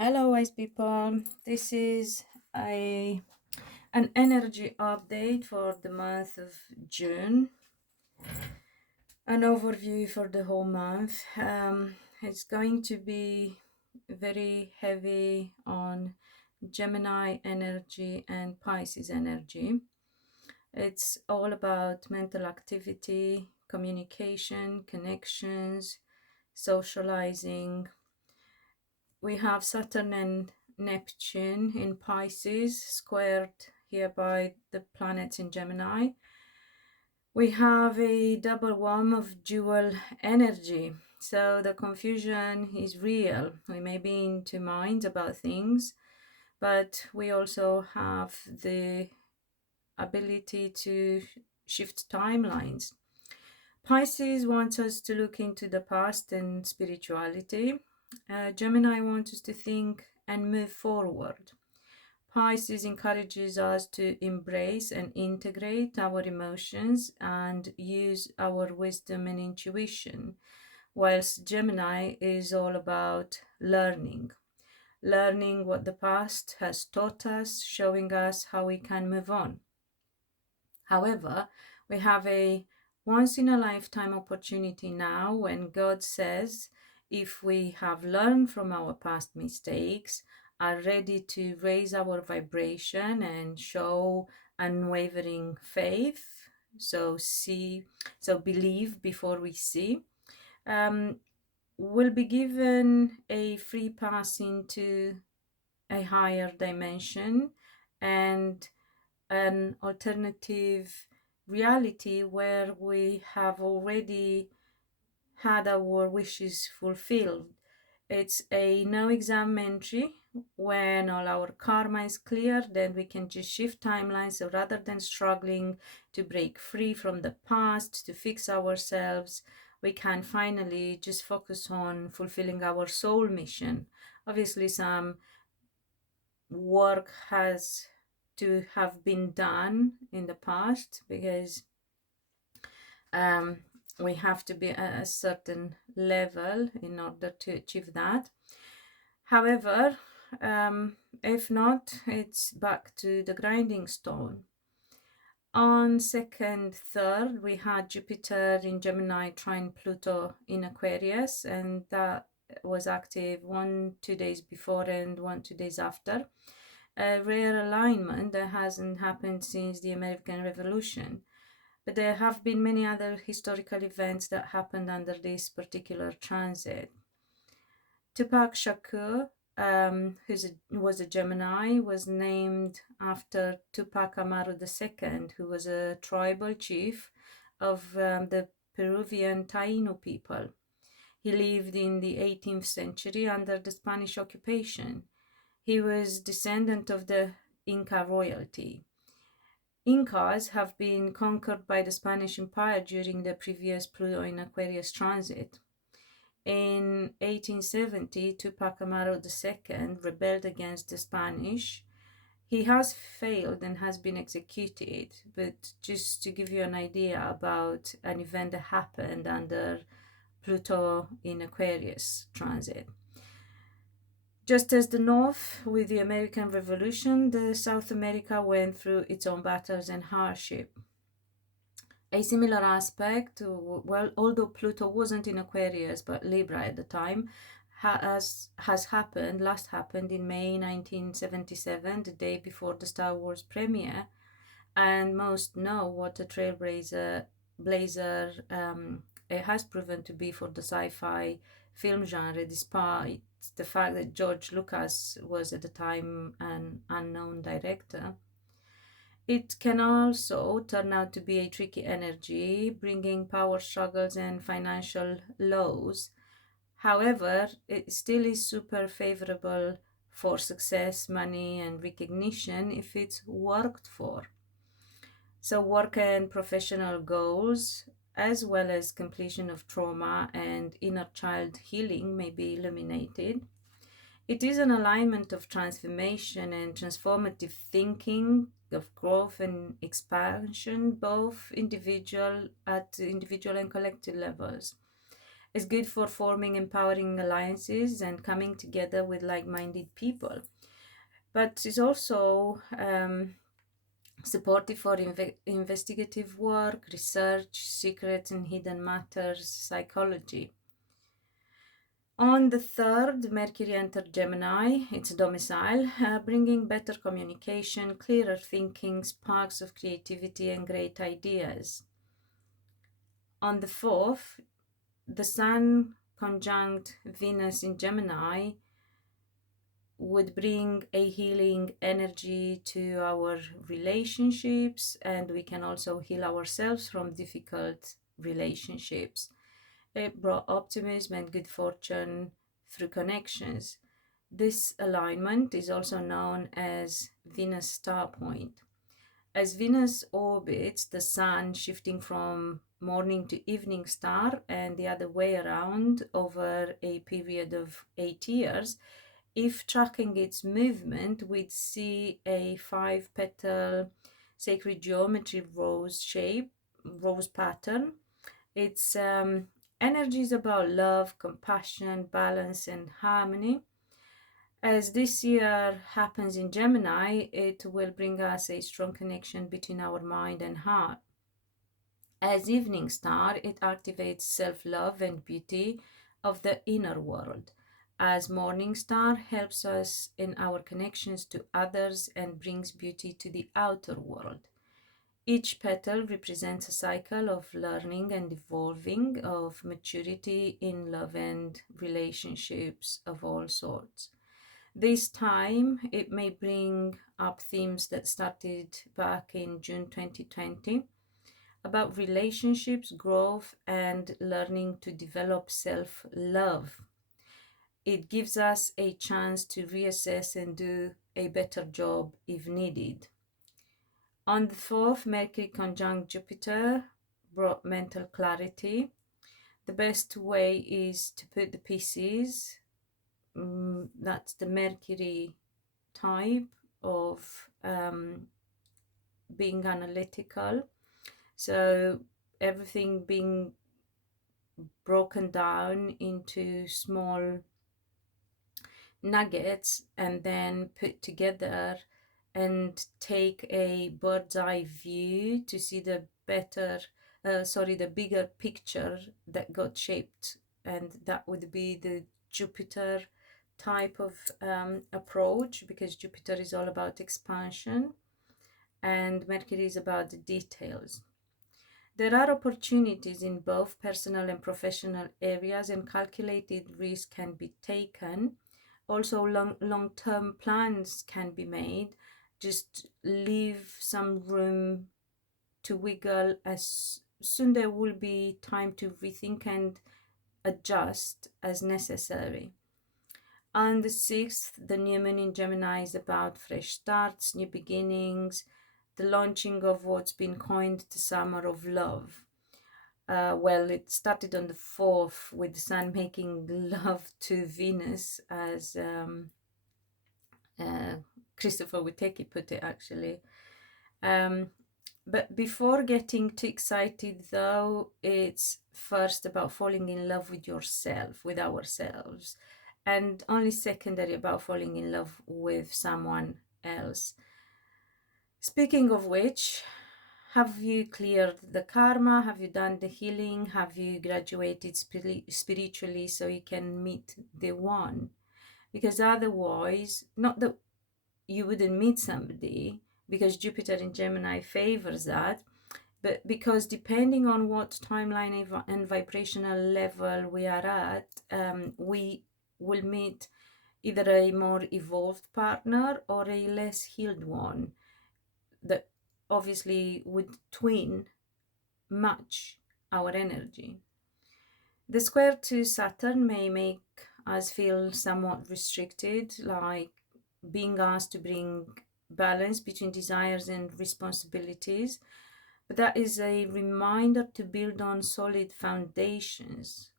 Hello, wise people. This is an energy update for the month of June. An overview for the whole month. It's going to be very heavy on Gemini energy and Pisces energy. It's all about mental activity, communication, connections, socializing. We have Saturn and Neptune in Pisces, squared here by the planets in Gemini. We have a double whammy of dual energy. So the confusion is real. We may be in two minds about things, but we also have the ability to shift timelines. Pisces wants us to look into the past and spirituality. Gemini wants us to think and move forward. Pisces encourages us to embrace and integrate our emotions and use our wisdom and intuition, whilst Gemini is all about learning what the past has taught us, showing us how we can move on. However, we have a once in a lifetime opportunity now when God says, if we have learned from our past mistakes, are ready to raise our vibration and show unwavering faith, so believe before we see, will be given a free pass into a higher dimension and an alternative reality where we have already had our wishes fulfilled. It's a no exam entry. When all our karma is clear, then we can just shift timelines. So rather than struggling to break free from the past, to fix ourselves, we can finally just focus on fulfilling our soul mission. Obviously, some work has to have been done in the past because we have to be at a certain level in order to achieve that. However, if not, it's back to the grinding stone. On 2nd, 3rd, we had Jupiter in Gemini trine Pluto in Aquarius, and that was active 2 days before and 2 days after. A rare alignment that hasn't happened since the American Revolution. But there have been many other historical events that happened under this particular transit. Tupac Shakur, who was a Gemini, was named after Tupac Amaru II, who was a tribal chief of the Peruvian Taino people. He lived in the 18th century under the Spanish occupation. He was descendant of the Inca royalty. Incas have been conquered by the Spanish Empire during the previous Pluto in Aquarius transit. In 1870, Tupac Amaru II rebelled against the Spanish. He has failed and has been executed, but just to give you an idea about an event that happened under Pluto in Aquarius transit. Just as the North with the American Revolution, the South America went through its own battles and hardship. A similar aspect, well, although Pluto wasn't in Aquarius but Libra at the time, last happened in May 1977, the day before the Star Wars premiere, and most know what a trailblazer it has proven to be for the sci-fi film genre, despite the fact that George Lucas was at the time an unknown director. It can also turn out to be a tricky energy, bringing power struggles and financial lows. However, it still is super favorable for success, money, and recognition if it's worked for. So work and professional goals, as well as completion of trauma and inner child healing, may be illuminated. It is an alignment of transformation and transformative thinking, of growth and expansion, both at individual and collective levels. It's good for forming empowering alliances and coming together with like-minded people. But it's also supportive for investigative work, research, secret and hidden matters, psychology. On the 3rd, Mercury entered Gemini, its domicile, bringing better communication, clearer thinking, sparks of creativity and great ideas. On the 4th, the Sun conjunct Venus in Gemini would bring a healing energy to our relationships, and we can also heal ourselves from difficult relationships. It brought optimism and good fortune through connections. This alignment is also known as Venus star point. As Venus orbits the Sun, shifting from morning to evening star and the other way around over a period of 8 years, if tracking its movement, we'd see a 5-petal sacred geometry rose pattern. Its energy is about love, compassion, balance, and harmony. As this year happens in Gemini, it will bring us a strong connection between our mind and heart. As evening star, it activates self-love and beauty of the inner world. As morning star, helps us in our connections to others and brings beauty to the outer world. Each petal represents a cycle of learning and evolving, of maturity in love and relationships of all sorts. This time, it may bring up themes that started back in June 2020 about relationships, growth, and learning to develop self-love. It gives us a chance to reassess and do a better job if needed. On the 4th, Mercury conjunct Jupiter brought mental clarity. The best way is to put the pieces, that's the Mercury type of being analytical. So everything being broken down into small nuggets and then put together and take a bird's eye view to see the bigger picture that got shaped, and that would be the Jupiter type of approach, because Jupiter is all about expansion and Mercury is about the details. There are opportunities in both personal and professional areas, and calculated risk can be taken. Also, long-term plans can be made. Just leave some room to wiggle. As soon there will be time to rethink and adjust as necessary. On the 6th, the new moon in Gemini is about fresh starts, new beginnings, the launching of what's been coined the summer of love. Well, it started on the 4th with the Sun making love to Venus, as Christopher Witecki put it, actually. But before getting too excited, though, it's first about falling in love with yourself, with ourselves, and only secondary about falling in love with someone else. Speaking of which, have you cleared the karma? Have you done the healing? Have you graduated spiritually so you can meet the one? Because otherwise, not that you wouldn't meet somebody, because Jupiter in Gemini favors that, but because depending on what timeline and vibrational level we are at, we will meet either a more evolved partner or a less healed one that obviously would match our energy. The square to Saturn may make us feel somewhat restricted, like being asked to bring balance between desires and responsibilities, but that is a reminder to build on solid foundations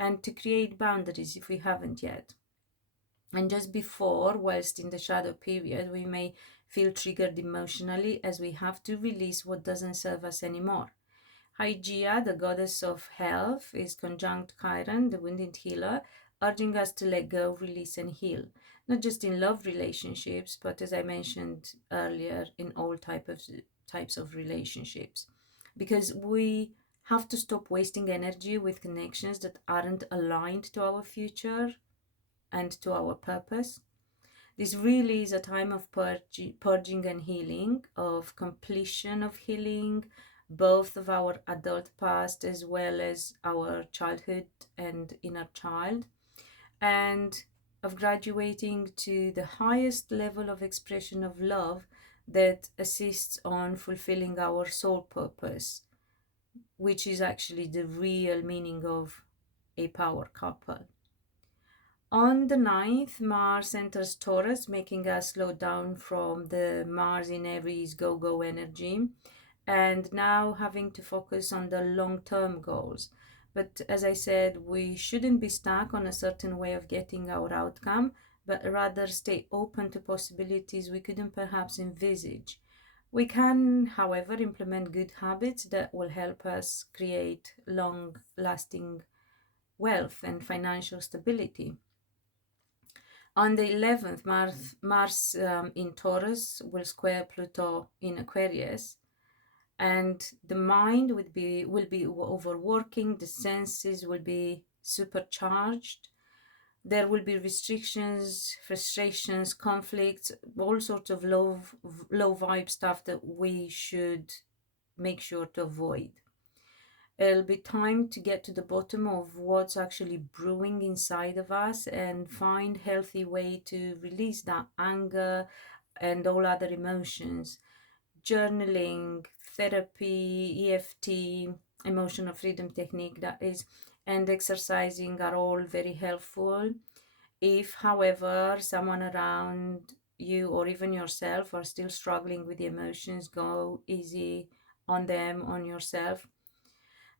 and to create boundaries if we haven't yet. And just before, whilst in the shadow period, we may feel triggered emotionally as we have to release what doesn't serve us anymore. Hygeia, the goddess of health, is conjunct Chiron, the wounded healer, urging us to let go, release, and heal. Not just in love relationships, but as I mentioned earlier, in all types of relationships. Because we have to stop wasting energy with connections that aren't aligned to our future and to our purpose. This really is a time of purging and healing, of completion of healing, both of our adult past as well as our childhood and inner child, and of graduating to the highest level of expression of love that assists on fulfilling our soul purpose, which is actually the real meaning of a power couple. On the 9th, Mars enters Taurus, making us slow down from the Mars in Aries go-go energy, and now having to focus on the long-term goals. But as I said, we shouldn't be stuck on a certain way of getting our outcome, but rather stay open to possibilities we couldn't perhaps envisage. We can, however, implement good habits that will help us create long-lasting wealth and financial stability. On the 11th, Mars in Taurus will square Pluto in Aquarius, and the mind will be overworking, the senses will be supercharged. There will be restrictions, frustrations, conflicts, all sorts of low vibe stuff that we should make sure to avoid. It'll be time to get to the bottom of what's actually brewing inside of us and find a healthy way to release that anger and all other emotions. Journaling, therapy, EFT, emotional freedom technique, that is, and exercising are all very helpful. If, however, someone around you or even yourself are still struggling with the emotions, go easy on them, on yourself.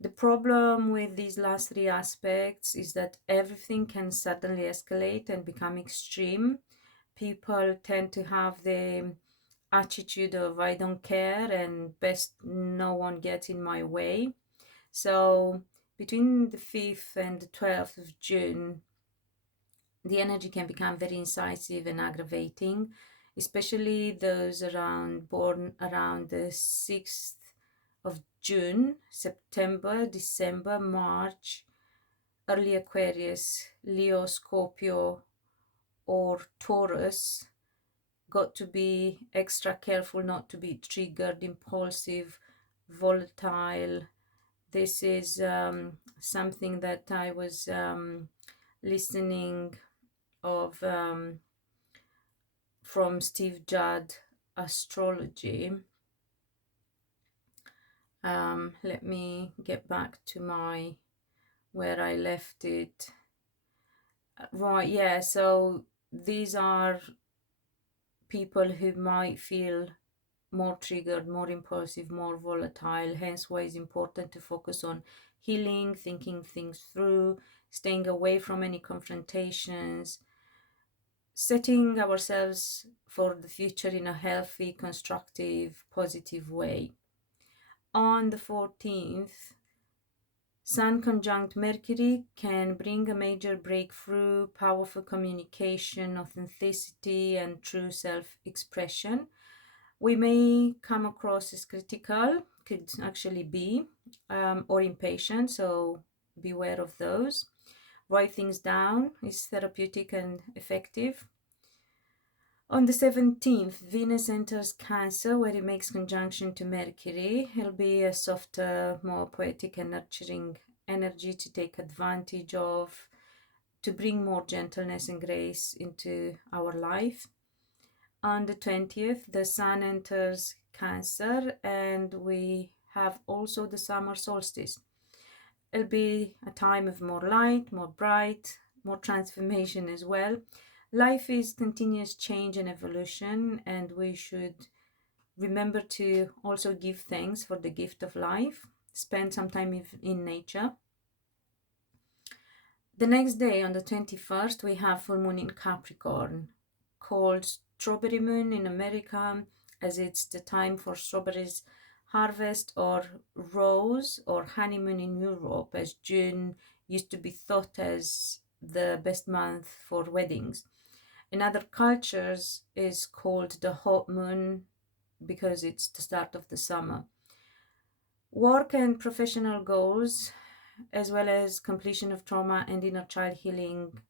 The problem with these last three aspects is that everything can suddenly escalate and become extreme. People tend to have the attitude of I don't care and best no one gets in my way. So between the 5th and the 12th of June, the energy can become very incisive and aggravating, especially those born around the 6th of June, September, December, March, early Aquarius, Leo, Scorpio, or Taurus. Got to be extra careful not to be triggered, impulsive, volatile. This is something that I was listening of from Steve Judd, Astrology. Let me get back to where I left it. Right, yeah, so these are people who might feel more triggered, more impulsive, more volatile, hence why it's important to focus on healing, thinking things through, staying away from any confrontations, setting ourselves for the future in a healthy, constructive, positive way. On the 14th, Sun conjunct Mercury can bring a major breakthrough, powerful communication, authenticity, and true self-expression. We may come across as critical, could actually be, or impatient, so beware of those. Write things down is therapeutic and effective. On the 17th, Venus enters Cancer, where it makes conjunction to Mercury. It'll be a softer, more poetic and nurturing energy to take advantage of, to bring more gentleness and grace into our life. On the 20th, the Sun enters Cancer, and we have also the summer solstice. It'll be a time of more light, more bright, more transformation as well. Life is continuous change and evolution, and we should remember to also give thanks for the gift of life. Spend some time in nature. The next day, on the 21st, we have full moon in Capricorn, called Strawberry Moon in America, as it's the time for strawberries harvest or rose or honeymoon in Europe, as June used to be thought as the best month for weddings. In other cultures is called the hot moon because it's the start of the summer. Work and professional goals, as well as completion of trauma and inner child healing,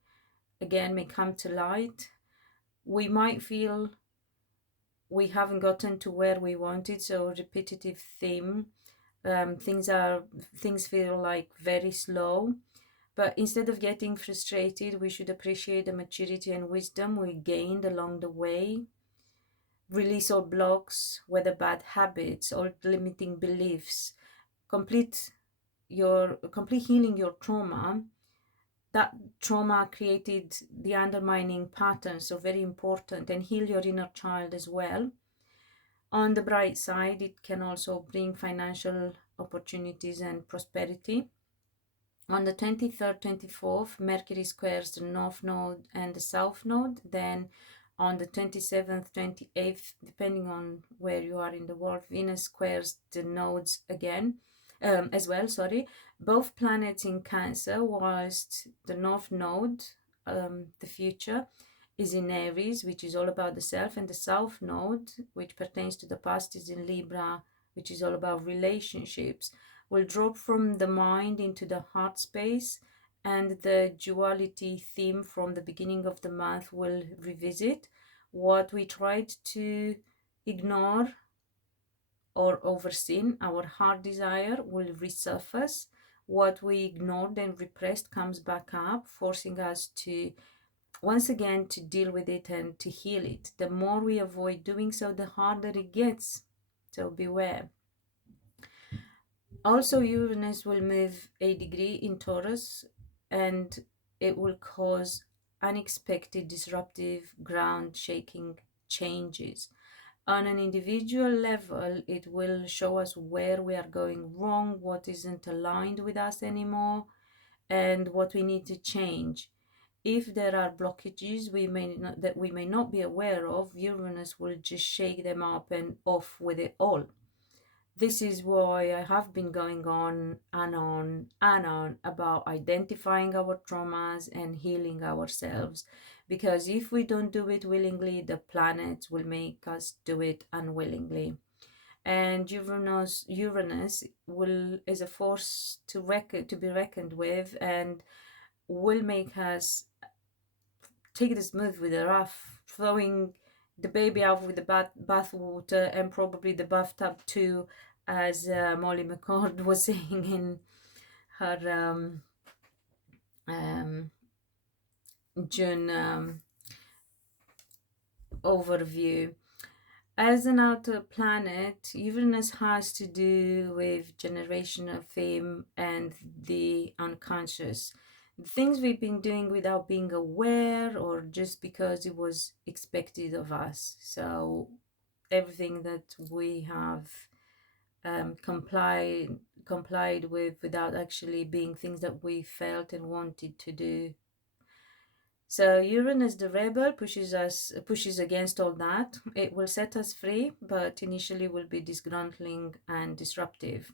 again may come to light. We might feel we haven't gotten to where we wanted, so repetitive theme. Things feel like very slow. But instead of getting frustrated, we should appreciate the maturity and wisdom we gained along the way. Release all blocks, whether bad habits or limiting beliefs. Complete healing your trauma. That trauma created the undermining patterns, so very important, and heal your inner child as well. On the bright side, it can also bring financial opportunities and prosperity. On the 23rd, 24th, Mercury squares the North Node and the South Node. Then on the 27th, 28th, depending on where you are in the world, Venus squares the nodes again, as well, sorry. Both planets in Cancer, whilst the North Node, the future, is in Aries, which is all about the self, and the South Node, which pertains to the past, is in Libra, which is all about relationships. Will drop from the mind into the heart space, and the duality theme from the beginning of the month will revisit. What we tried to ignore or overseen, our heart desire, will resurface. What we ignored and repressed comes back up, forcing us to once again to deal with it and to heal it. The more we avoid doing so, the harder it gets, so beware. Also, Uranus will move a degree in Taurus, and it will cause unexpected, disruptive, ground-shaking changes. On an individual level, it will show us where we are going wrong, what isn't aligned with us anymore, and what we need to change. If there are blockages that we may not be aware of, Uranus will just shake them up and off with it all. This is why I have been going on and on and on about identifying our traumas and healing ourselves. Because if we don't do it willingly, the planets will make us do it unwillingly. And Uranus is a force to be reckoned with, and will make us take this move with a rough, throwing the baby out with the bath water, and probably the bathtub too, as Molly McCord was saying in her June overview. As an outer planet, Uranus has to do with generational theme and the unconscious. Things we've been doing without being aware, or just because it was expected of us. So everything that we have complied with without actually being things that we felt and wanted to do. So Uranus, the rebel, pushes against all that. It will set us free, but initially will be disgruntling and disruptive,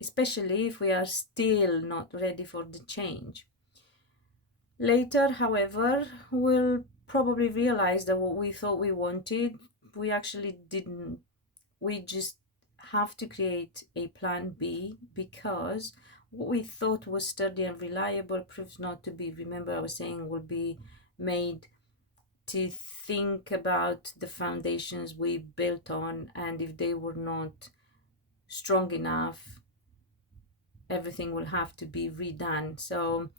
especially if we are still not ready for the change. Later, however, we'll probably realize that what we thought we wanted, we actually didn't. We just have to create a plan B, because what we thought was sturdy and reliable proves not to be. Remember, I was saying will be made to think about the foundations we built on, and if they were not strong enough, everything will have to be redone. So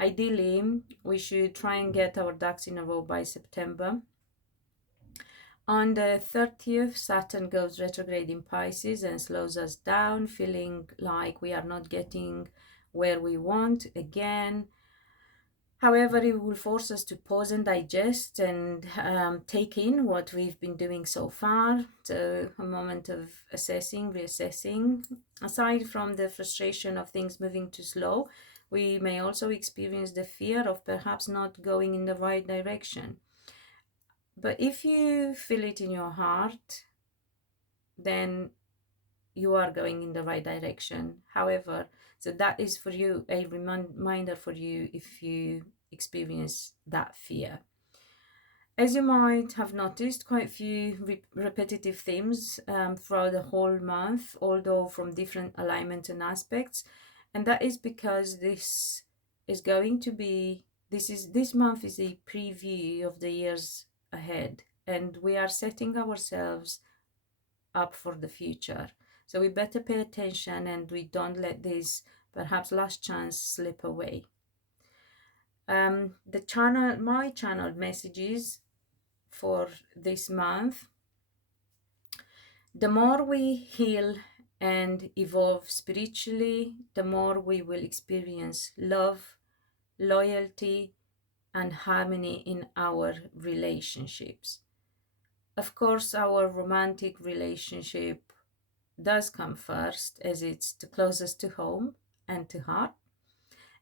ideally, we should try and get our ducks in a row by September. On the 30th, Saturn goes retrograde in Pisces and slows us down, feeling like we are not getting where we want again. However, it will force us to pause and digest and take in what we've been doing so far. So a moment of assessing, reassessing. Aside from the frustration of things moving too slow, we may also experience the fear of perhaps not going in the right direction. But if you feel it in your heart, then you are going in the right direction. However, so that is for you, a reminder for you if you experience that fear. As you might have noticed, quite a few repetitive themes throughout the whole month, although from different alignments and aspects. And that is because this is going to be, this month is a preview of the years ahead. And we are setting ourselves up for the future. So we better pay attention and we don't let this perhaps last chance slip away. My channel messages for this month: the more we heal and evolve spiritually, the more we will experience love, loyalty, and harmony in our relationships. Of course, our romantic relationship does come first, as it's the closest to home and to heart.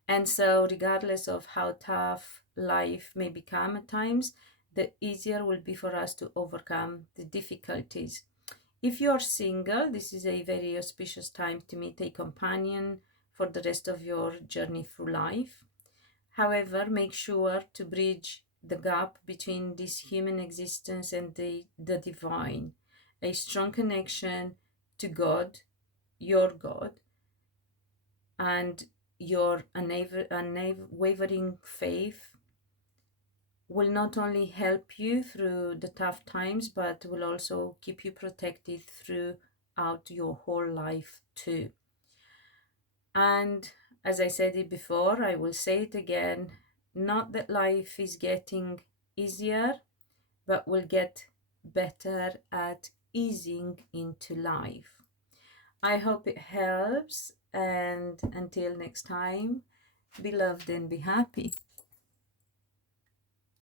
And so, regardless of how tough life may become at times, the easier will be for us to overcome the difficulties. If you are single, this is a very auspicious time to meet a companion for the rest of your journey through life. However, make sure to bridge the gap between this human existence and the divine. A strong connection to God, your God, and your unwavering faith will not only help you through the tough times, but will also keep you protected throughout your whole life too. And as I said it before, I will say it again, not that life is getting easier, but will get better at easing into life. I hope it helps, and until next time, be loved and be happy.